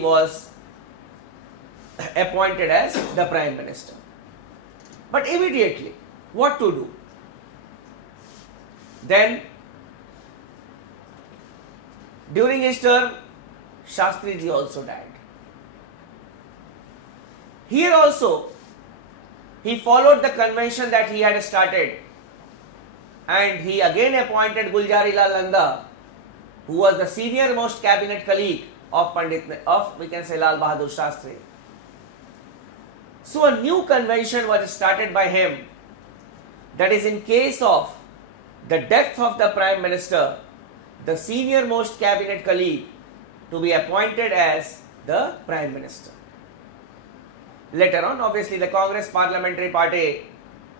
was appointed as the Prime Minister. But immediately, what to do? Then, during his term, Shastri ji also died. Here also, he followed the convention that he had started, and he again appointed Guljari Lal Nanda, who was the senior most cabinet colleague of we can say Lal Bahadur Shastri. So a new convention was started by him, that is, in case of the death of the Prime Minister, the senior most cabinet colleague to be appointed as the Prime Minister. Later on, obviously, the Congress Parliamentary Party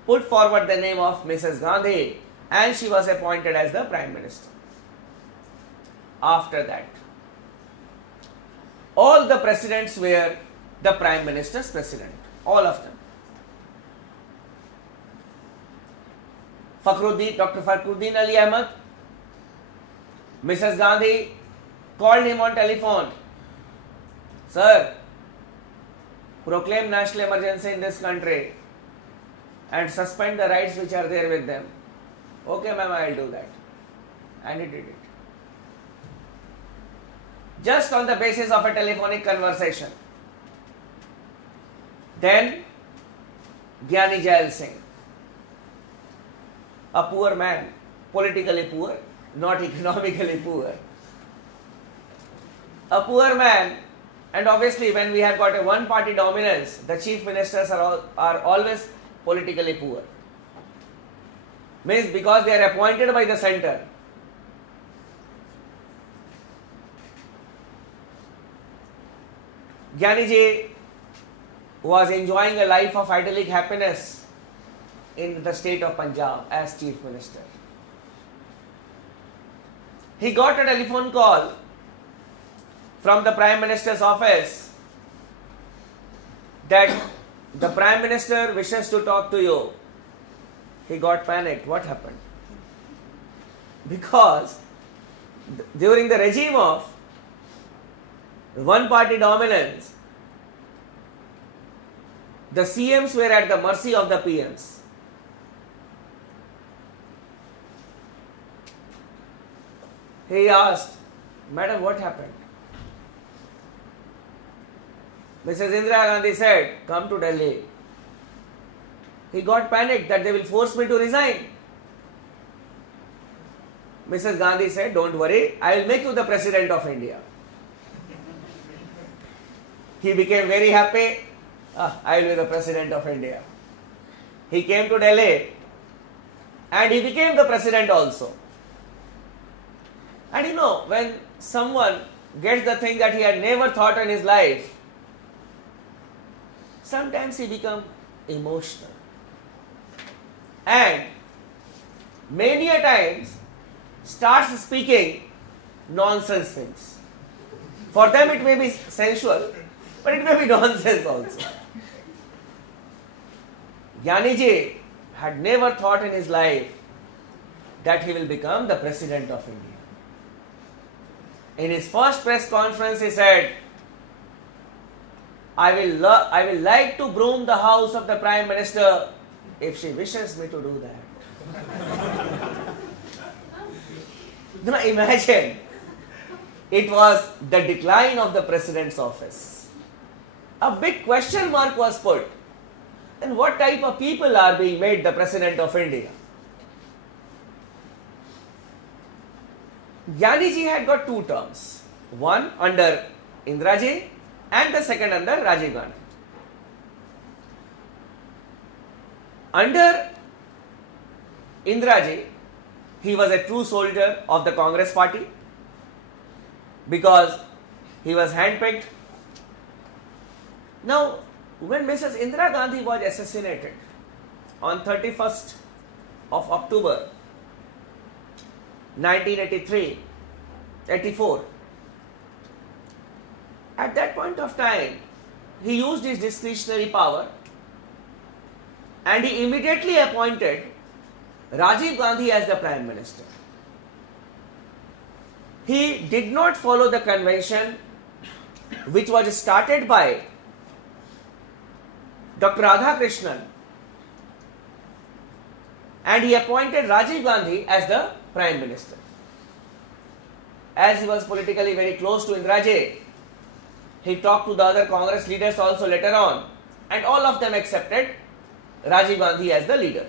put forward the name of Mrs. Gandhi, and she was appointed as the Prime Minister. After that, all the presidents were the Prime Minister's president, all of them. Dr. Fakhruddin Ali Ahmad, Mrs. Gandhi called him on telephone. Sir, proclaim national emergency in this country and suspend the rights which are there with them. Okay, ma'am, I will do that. And he did it. Just on the basis of a telephonic conversation. Then, Gyani Jail Singh, a poor man, politically poor, not economically poor. A poor man, and obviously when we have got a one-party dominance, the chief ministers are always politically poor. Means because they are appointed by the center. Gyani ji was enjoying a life of idyllic happiness in the state of Punjab as chief minister. He got a telephone call from the Prime Minister's office that the Prime Minister wishes to talk to you. He got panicked. What happened? Because during the regime of one-party dominance, the CMs were at the mercy of the PMs. He asked, Madam, what happened? Mrs. Indira Gandhi said, come to Delhi. He got panicked that they will force me to resign. Mrs. Gandhi said, don't worry, I will make you the President of India. He became very happy. I will be the President of India. He came to Delhi and he became the President also. And you know, when someone gets the thing that he had never thought in his life, sometimes he becomes emotional. And many a times starts speaking nonsense things. For them it may be sensual, but it may be nonsense also. Gyani ji had never thought in his life that he will become the President of India. In his first press conference, he said, I will like to broom the house of the Prime Minister if she wishes me to do that. Now imagine, it was the decline of the President's office. A big question mark was put. And what type of people are being made the President of India? Gyani ji had got two terms. One under Indira ji and the second under Rajiv Gandhi. Under Indira ji, he was a true soldier of the Congress party because he was handpicked. Now, when Mrs. Indira Gandhi was assassinated on 31st of October 1984, at that point of time, he used his discretionary power and he immediately appointed Rajiv Gandhi as the Prime Minister. He did not follow the convention which was started by Dr. Radhakrishnan, and he appointed Rajiv Gandhi as the Prime Minister. As he was politically very close to Indira, he talked to the other Congress leaders also later on, and all of them accepted Rajiv Gandhi as the leader.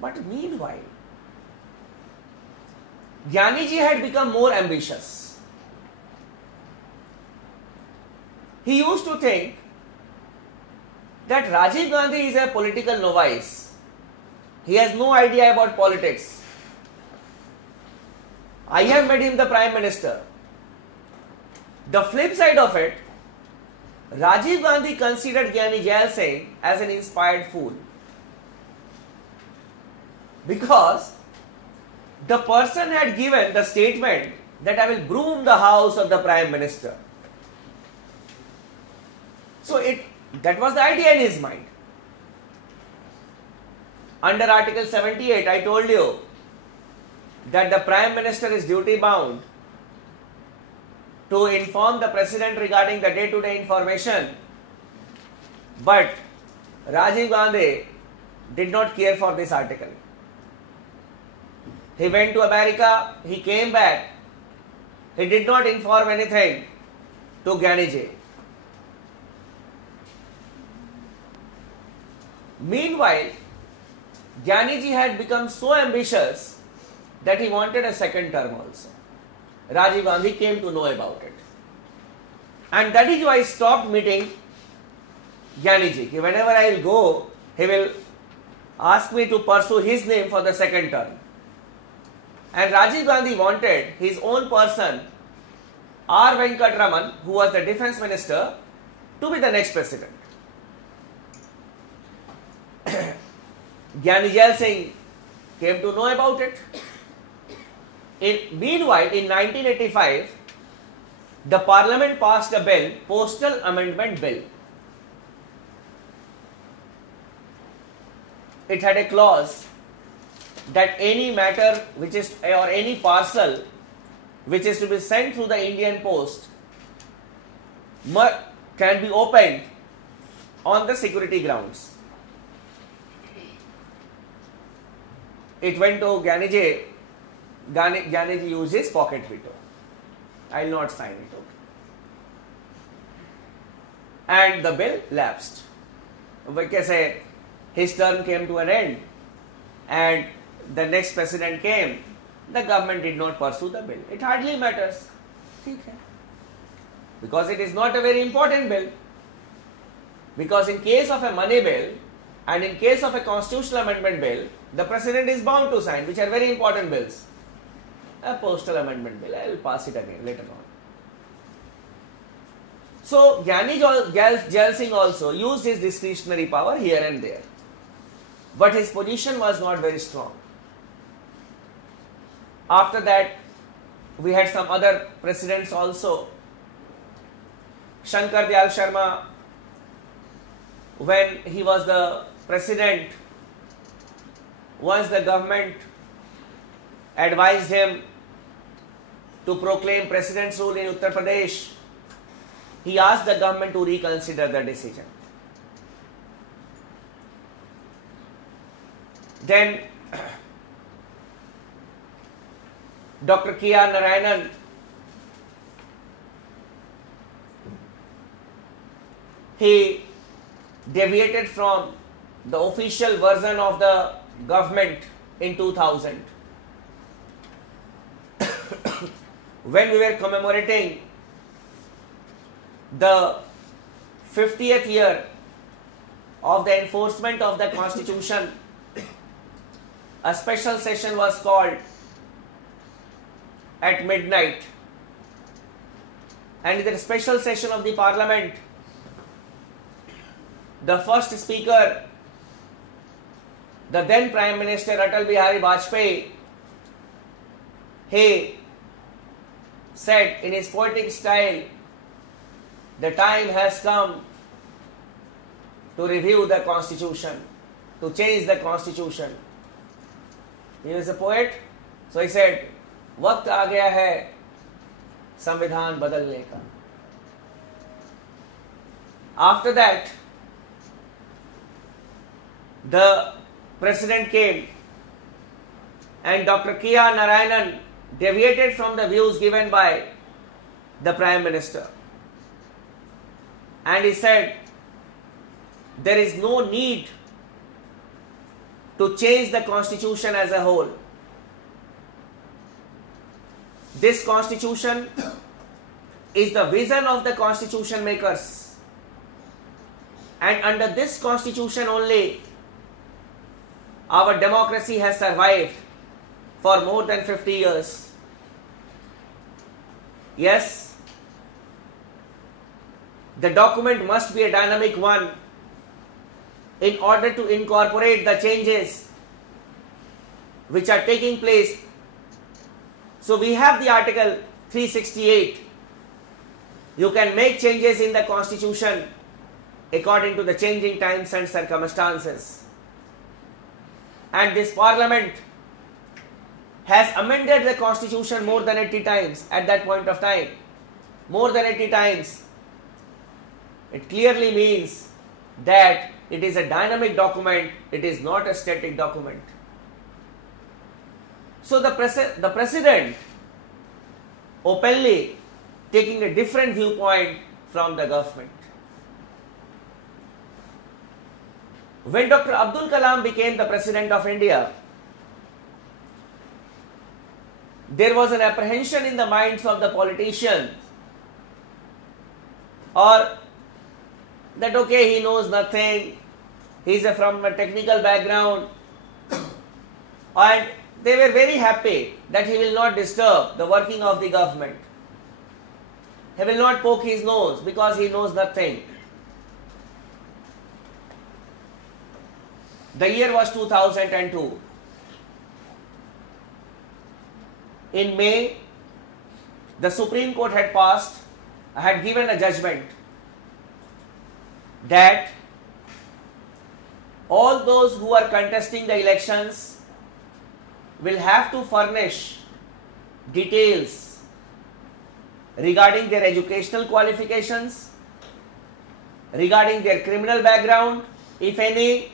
But meanwhile, Gyaniji had become more ambitious. He used to think that Rajiv Gandhi is a political novice. He has no idea about politics. I have made him the Prime Minister. The flip side of it, Rajiv Gandhi considered Gyani Jail Singh as an inspired fool. Because the person had given the statement that I will broom the house of the Prime Minister. So that was the idea in his mind. Under Article 78, I told you that the Prime Minister is duty bound to inform the President regarding the day-to-day information. But Rajiv Gandhi did not care for this article. He went to America, he came back, he did not inform anything to Gyaniji. Meanwhile, Gyaniji had become so ambitious that he wanted a second term also. Rajiv Gandhi came to know about it. And that is why I stopped meeting Gyaniji. Whenever I will go, he will ask me to pursue his name for the second term. And Rajiv Gandhi wanted his own person, R. Venkatraman, who was the defense minister, to be the next president. Gyani Jail Singh came to know about it. Meanwhile, in 1985, the Parliament passed a bill, Postal Amendment Bill. It had a clause that any matter which is, or any parcel which is to be sent through the Indian post can be opened on the security grounds. It went to Gyaniji. Gyaniji used his pocket veto. I will not sign it. Okay. And the bill lapsed. Because his term came to an end and the next president came, the government did not pursue the bill. It hardly matters. Because it is not a very important bill. Because in case of a money bill and in case of a constitutional amendment bill, the president is bound to sign, which are very important bills. A postal amendment bill, I will pass it again later on. So, Gyani Jail Singh also used his discretionary power here and there. But his position was not very strong. After that, we had some other presidents also. Shankar Dayal Sharma, when he was the president, once the government advised him to proclaim president's rule in Uttar Pradesh, he asked the government to reconsider the decision. Then Dr. K.R. Narayanan, he deviated from the official version of the government in 2000. When we were commemorating the 50th year of the enforcement of the Constitution, a special session was called at midnight, and in the special session of the Parliament, the first speaker, the then Prime Minister Atal Bihari Vajpayee, he said in his poetic style, the time has come to review the Constitution, to change the Constitution. He was a poet, so he said, वक्त आ गया है संविधान बदलने का. After that, the president came and Dr. K.R. Narayanan deviated from the views given by the Prime Minister. And he said, there is no need to change the constitution as a whole. This constitution is the vision of the constitution makers. And under this constitution only, our democracy has survived for more than 50 years. Yes, the document must be a dynamic one in order to incorporate the changes which are taking place. So we have the Article 368. You can make changes in the constitution according to the changing times and circumstances. And this parliament has amended the constitution more than 80 times at that point of time. More than 80 times. It clearly means that it is a dynamic document, it is not a static document. So the president openly taking a different viewpoint from the government. When Dr. Abdul Kalam became the President of India, there was an apprehension in the minds of the politicians, or that okay, he knows nothing, he is from a technical background, and they were very happy that he will not disturb the working of the government. He will not poke his nose because he knows nothing. The year was 2002. In May, the Supreme Court had given a judgment that all those who are contesting the elections will have to furnish details regarding their educational qualifications, regarding their criminal background, if any,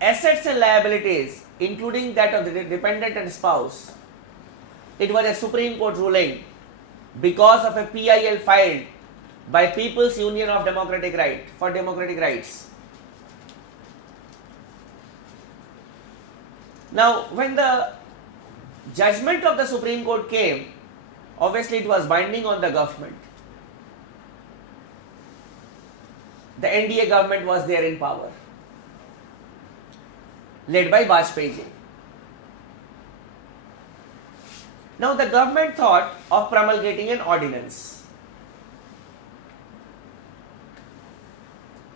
assets and liabilities, including that of the dependent and spouse. It was a Supreme Court ruling because of a PIL filed by People's Union of Democratic Right for Democratic Rights. Now, when the judgment of the Supreme Court came, obviously it was binding on the government. The NDA government was there in power, led by Vajpayee ji. Now the government thought of promulgating an ordinance.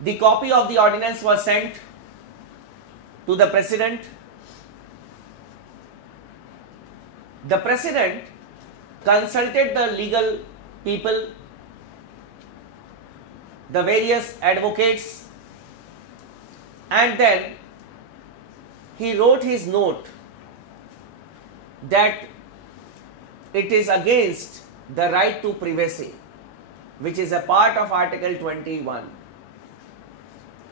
The copy of the ordinance was sent to the President. The President consulted the legal people, the various advocates, and then he wrote his note that it is against the right to privacy, which is a part of Article 21.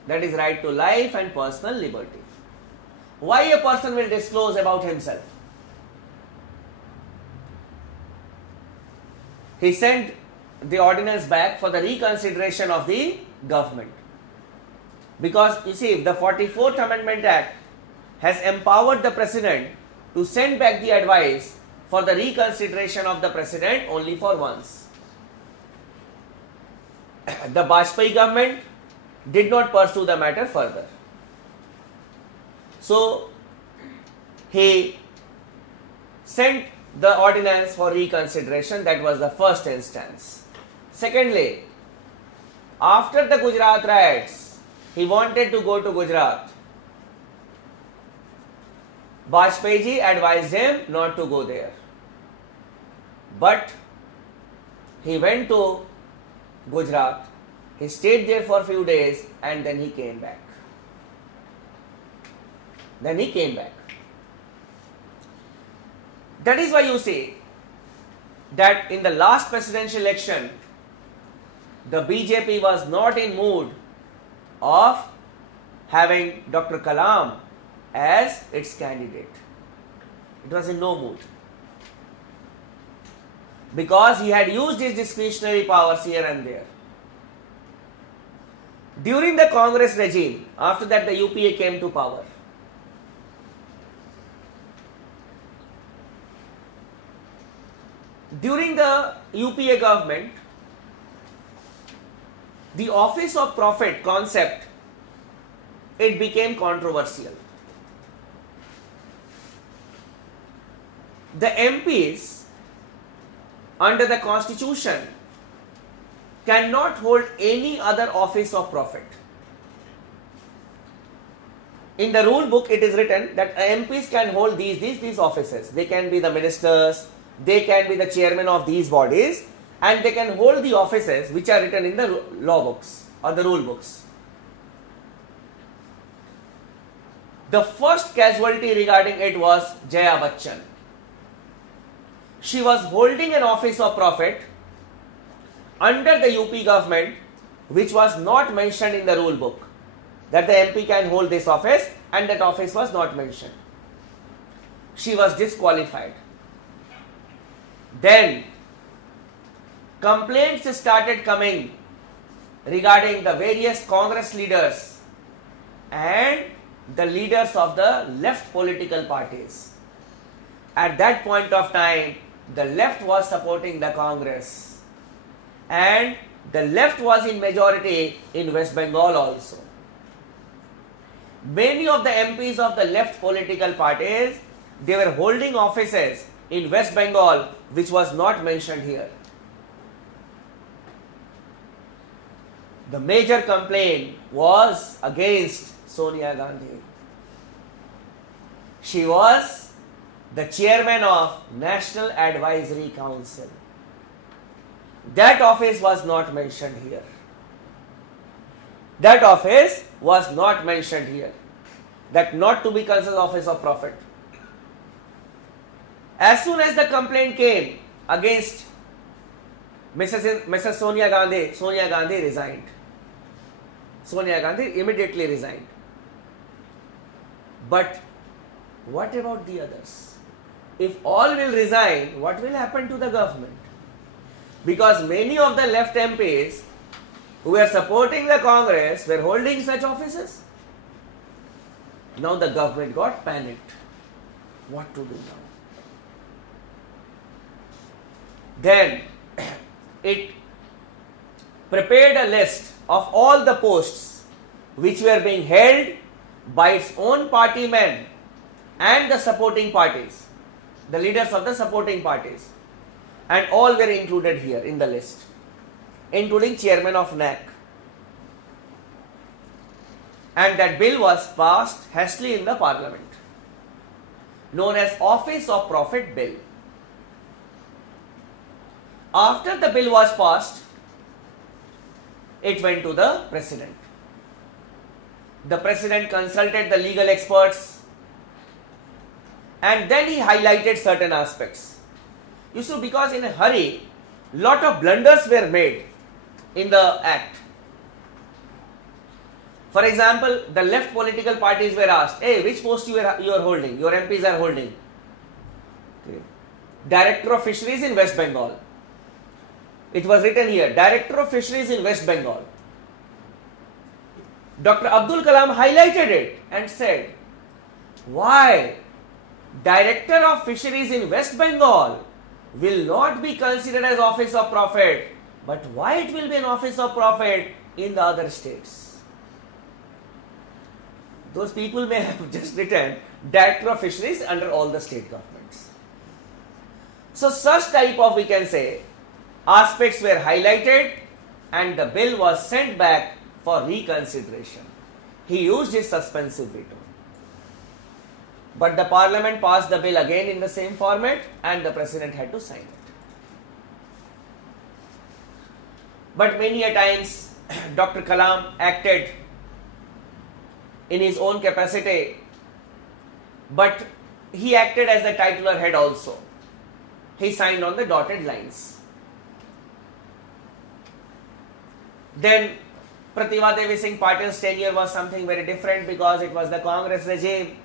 That is right to life and personal liberty. Why a person will disclose about himself? He sent the ordinance back for the reconsideration of the government. Because you see, the 44th Amendment Act has empowered the President to send back the advice for the reconsideration of the President only for once. The Vajpayee government did not pursue the matter further. So, he sent the ordinance for reconsideration. That was the first instance. Secondly, after the Gujarat riots, he wanted to go to Gujarat. Vajpayee ji advised him not to go there. But he went to Gujarat, he stayed there for a few days and then he came back. That is why you see, that in the last presidential election, the BJP was not in mood of having Dr. Kalam as its candidate. It was in no mood, because he had used his discretionary powers here and there. During the Congress regime, after that the UPA came to power, during the UPA government, the office of prophet concept, it became controversial. The MPs under the constitution cannot hold any other office of prophet. In the rule book it is written that MPs can hold these offices. They can be the ministers, they can be the chairman of these bodies, and they can hold the offices which are written in the law books or the rule books. The first casualty regarding it was Jaya Bachchan. She was holding an office of prophet under the UP government, which was not mentioned in the rule book, that the MP can hold this office, and that office was not mentioned. She was disqualified. Then complaints started coming regarding the various Congress leaders and the leaders of the left political parties. At that point of time, the left was supporting the Congress, and the left was in majority in West Bengal also. Many of the MPs of the left political parties, they were holding offices in West Bengal which was not mentioned here. The major complaint was against Sonia Gandhi. She was the chairman of National Advisory Council. That office was not mentioned here. That office was not mentioned here. That not to be considered office of prophet. As soon as the complaint came against Mrs. Sonia Gandhi resigned. Sonia Gandhi immediately resigned. But what about the others? If all will resign, what will happen to the government? Because many of the left MPs who were supporting the Congress were holding such offices. Now the government got panicked. What to do now? Then it prepared a list of all the posts which were being held by its own party men and the supporting parties, the leaders of the supporting parties, and all were included here in the list, including chairman of NAC. And that bill was passed hastily in the parliament, known as Office of Prophet Bill. After the bill was passed, it went to the president. The president consulted the legal experts, and then he highlighted certain aspects. You see, because in a hurry, lot of blunders were made in the act. For example, the left political parties were asked, hey, which post you are holding, your MPs are holding? Okay. Director of Fisheries in West Bengal. It was written here, Director of Fisheries in West Bengal. Dr. Abdul Kalam highlighted it and said, why Director of Fisheries in West Bengal will not be considered as Office of Prophet, but why it will be an Office of Prophet in the other states? Those people may have just written Director of Fisheries under all the state governments. So such type of, we can say, aspects were highlighted, and the bill was sent back for reconsideration. He used his suspensive veto. But the parliament passed the bill again in the same format, and the president had to sign it. But many a times Dr. Kalam acted in his own capacity, but he acted as the titular head also. he signed on the dotted lines. Then Pratibha Devi Singh Patil's tenure was something very different because it was the Congress regime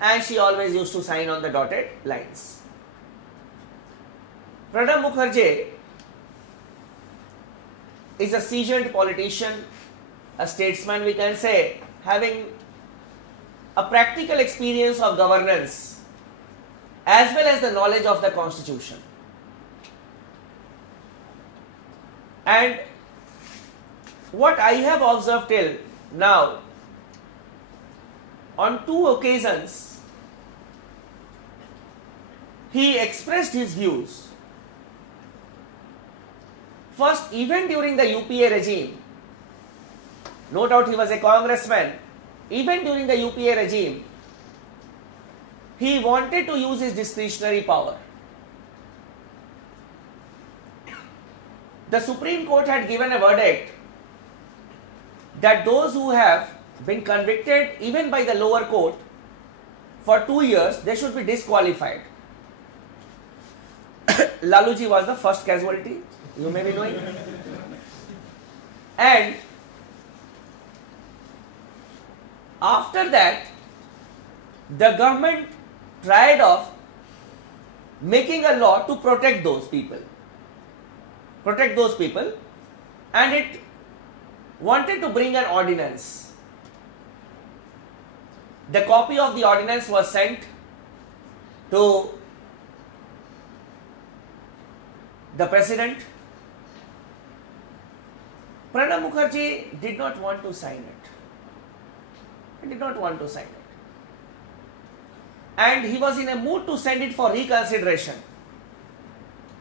and she always used to sign on the dotted lines. Pranab Mukherjee is a seasoned politician, a statesman we can say, having a practical experience of governance as well as the knowledge of the constitution. And what I have observed till now, on 2 occasions, he expressed his views. First, even during the UPA regime, no doubt he was a congressman, even during the UPA regime, he wanted to use his discretionary power. The Supreme Court had given a verdict that those who have been convicted even by the lower court for 2 years, they should be disqualified. Laluji was the first casualty, you may be knowing. And after that, the government tried of making a law to protect those people. And it wanted to bring an ordinance. The copy of the ordinance was sent to the president. Pranab Mukherjee did not want to sign it. He did not want to sign it. And he was in a mood to send it for reconsideration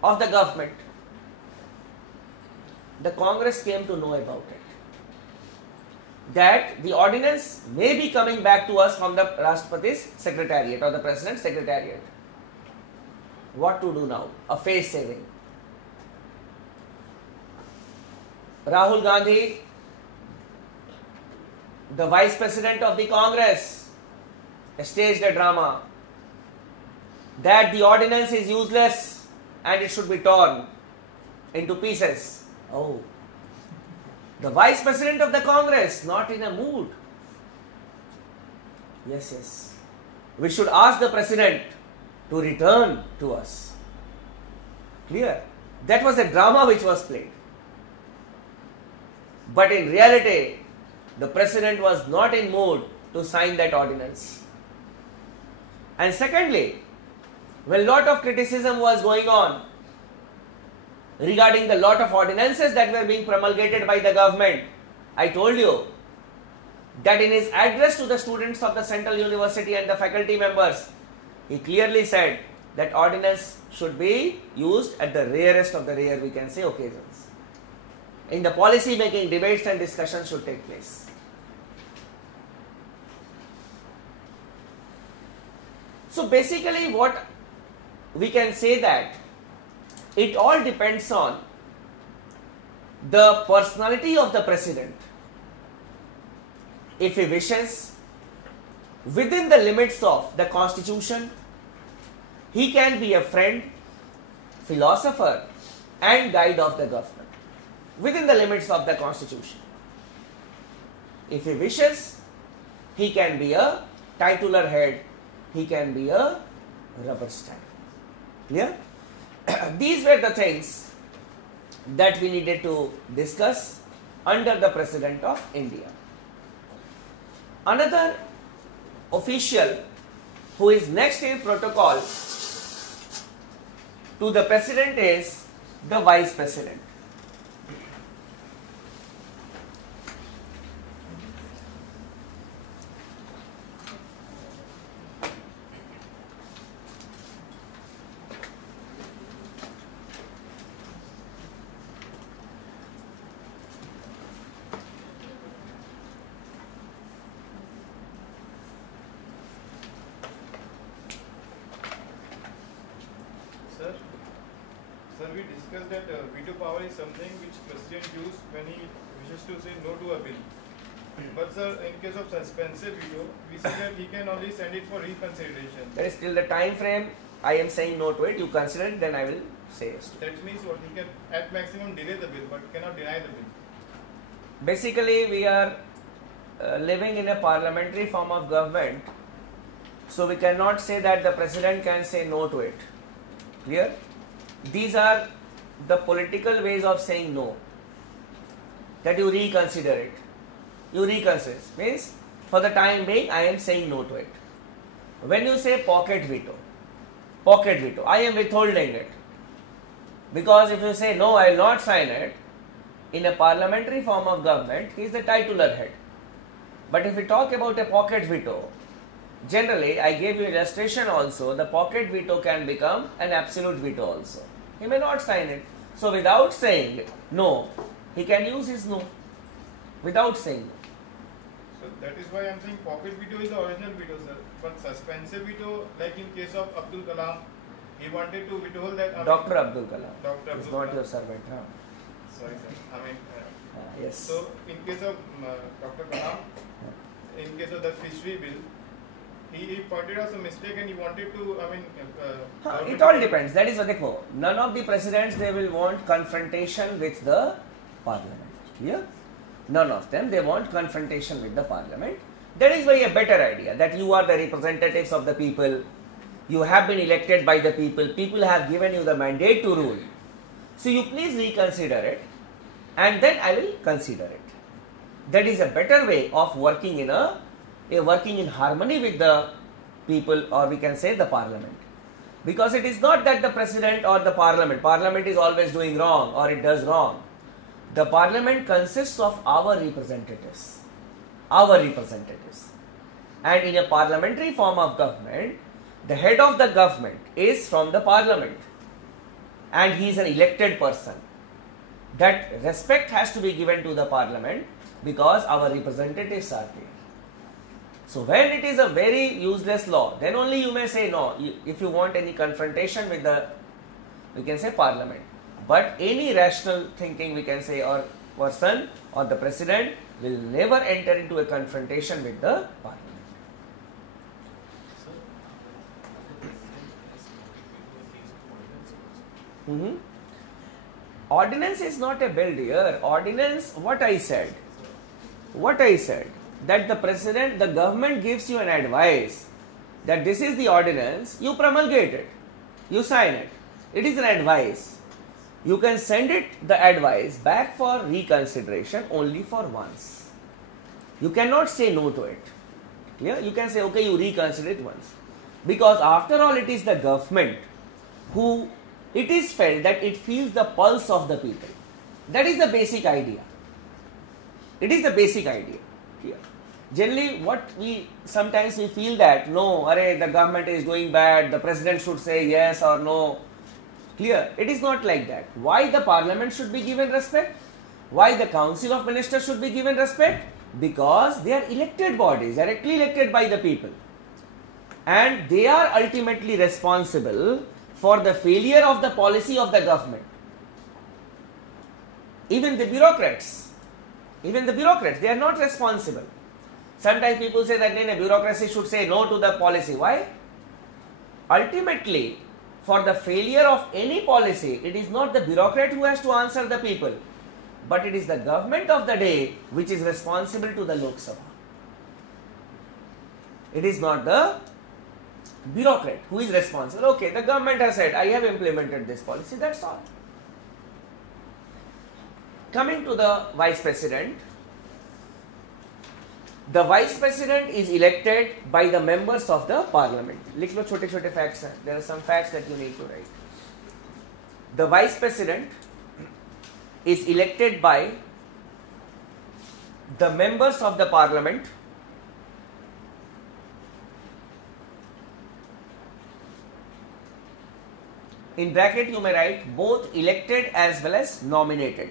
of the government. The Congress came to know about it, that the ordinance may be coming back to us from the Rashtrapati's secretariat or the President's secretariat. What to do now? A face saving. Rahul Gandhi, the Vice President of the Congress, staged a drama that the ordinance is useless and it should be torn into pieces. Oh, the Vice President of the Congress, not in a mood. Yes. We should ask the President to return to us. Clear? That was a drama which was played. But in reality, the President was not in mood to sign that ordinance. And secondly, when a lot of criticism was going on regarding the lot of ordinances that were being promulgated by the government, I told you that in his address to the students of the Central University and the faculty members, he clearly said that ordinance should be used at the rarest of the rare, we can say, occasions. In the policy making, debates and discussions should take place. So basically what we can say that it all depends on the personality of the President. If he wishes, within the limits of the Constitution, he can be a friend, philosopher and guide of the government. Within the limits of the Constitution. If he wishes, he can be a titular head, he can be a rubber stamp. Clear? These were the things that we needed to discuss under the President of India. Another official who is next in protocol to the President is the Vice President. Sir, we discussed that veto power is something which President uses when he wishes to say no to a bill. But sir, in case of suspensive veto, we see that he can only send it for reconsideration. There is still the time frame. I am saying no to it, you consider it, then I will say yes to it. That means what? He can at maximum delay the bill, but cannot deny the bill. Basically, we are living in a parliamentary form of government, so we cannot say that the president can say no to it. Clear? These are the political ways of saying no. That you reconsider it. You reconsider. Means for the time being, I am saying no to it. When you say pocket veto, I am withholding it. Because if you say no, I will not sign it, in a parliamentary form of government, he is the titular head. But if we talk about a pocket veto, generally, I gave you illustration also, the pocket veto can become an absolute veto also. He may not sign it. So without saying no, he can use his no. Without saying no. So that is why I am saying pocket veto is the original veto, sir. But suspensive veto, like in case of Abdul Kalam, he wanted to withhold that. Dr. Abdul Kalam. Dr. It's Abdul not Kalam. your servant. Huh? Sorry, sir. I mean, Yes. so in case of Dr. Kalam, in case of the fishery bill, he pointed out some mistake and he wanted to, It all depends. That is what they call. None of the presidents, they will want confrontation with the parliament. Clear? None of them, they want confrontation with the parliament. That is why a better idea, that you are the representatives of the people. You have been elected by the people. People have given you the mandate to rule. So you please reconsider it, and then I will consider it. That is a better way of working in working in harmony with the people, or we can say the parliament. Because it is not that the president or the parliament is always doing wrong or it does wrong. The parliament consists of our representatives. And in a parliamentary form of government, the head of the government is from the parliament. And he is an elected person. That respect has to be given to the parliament because our representatives are there. So when it is a very useless law, then only you may say no, if you want any confrontation with the, we can say parliament. But any rational thinking, we can say, or person or the president will never enter into a confrontation with the parliament. Ordinance is not a bill, dear. Ordinance, what I said, that the president, the government gives you an advice that this is the ordinance, you promulgate it, you sign it. It is an advice. You can send it, the advice, back for reconsideration only for once. You cannot say no to it. Clear? You can say, okay, you reconsider it once. Because after all, it is the government who, it is felt that it feels the pulse of the people. That is the basic idea. It is the basic idea. Clear? Generally, what sometimes we feel that, no, the government is doing bad, the president should say yes or no. Clear? It is not like that. Why the parliament should be given respect? Why the council of ministers should be given respect? Because they are elected bodies, directly elected by the people. And they are ultimately responsible for the failure of the policy of the government. Even the bureaucrats, they are not responsible. Sometimes people say that the bureaucracy should say no to the policy. Why? Ultimately, for the failure of any policy, it is not the bureaucrat who has to answer the people, but it is the government of the day which is responsible to the Lok Sabha. It is not the bureaucrat who is responsible. Okay, the government has said, I have implemented this policy, that's all. Coming to the vice president. The vice president is elected by the members of the parliament. Likh lo chote chote facts. There are some facts that you need to write. The vice president is elected by the members of the parliament in bracket you may write both elected as well as nominated.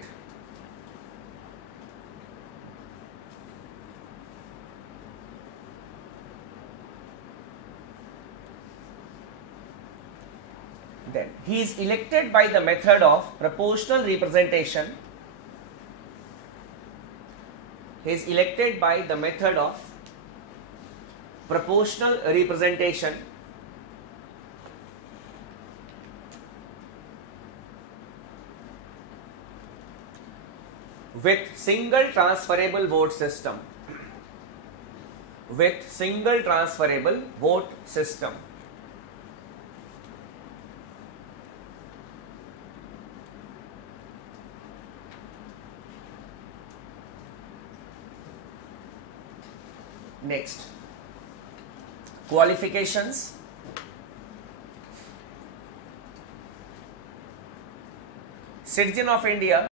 Then he is elected by the method of proportional representation. He is elected by the method of proportional representation. with single transferable vote system. With single transferable vote system. Next, qualifications. Citizen of India